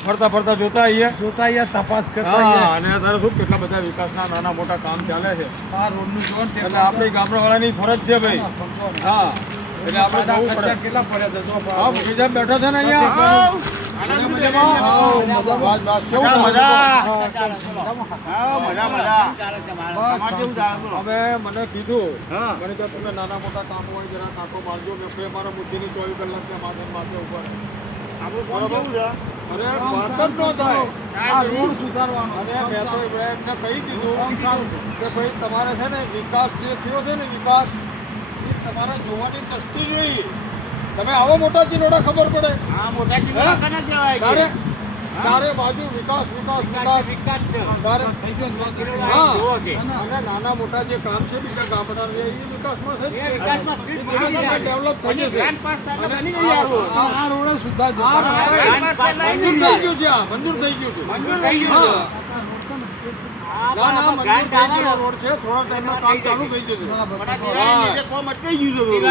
ફરતા ફરતા જોતા આવીએ તપાસ કરતા હા આવીએ. અને અત્યારે શું કેટલા બધા વિકાસના નાના મોટા કામ ચાલે છે આ રોડનું જોન તે એટલે આપણી ગામડાવાળાની ફરજ છે ભાઈ હા એટલે આપણે બધા જવું ખર્ચા પડે કેટલા પડ્યા છે જો હા બીજા બેઠા છે ને અહીંયા મજામાં? હા, બસ, બસ. કેવું ચાલે? હવે મને કીધું મને કે તમે નાના મોટા કામ હોય જરા કાંટો મારજો મેં કહ્યું મારા બુદ્ધિની 24 કલાક ત્યાં માથે ઉપર બરોબર? અરે વાત જ ન થાય આ રોડ સુધારવાનો અને મેં તો એમને કહી દીધું કે ભાઈ તમારે છે ને વિકાસ જે થયો છે ને વિકાસ એ તમારે જોવાની દ્રષ્ટિ જોઈએ તમે આવો મોટા ચિલોડા ખબર પડે તારે તારે બાજુ વિકાસ તારે હા અને નાના મોટા જે કામ છે બીજા ગામડા એ વિકાસમાં છે ડેવલપ થઈ જશે આ રોડ સુધાર આ રસ્તા મંજૂર થઈ ગયું છે આ મંજૂર થઈ ગયું છે હા ના ના મંજૂર થઈ ગયેલો રોડ છે થોડા ટાઈમમાં કામ ચાલુ થઈ જશે હા અટકાઈ ગયું છે.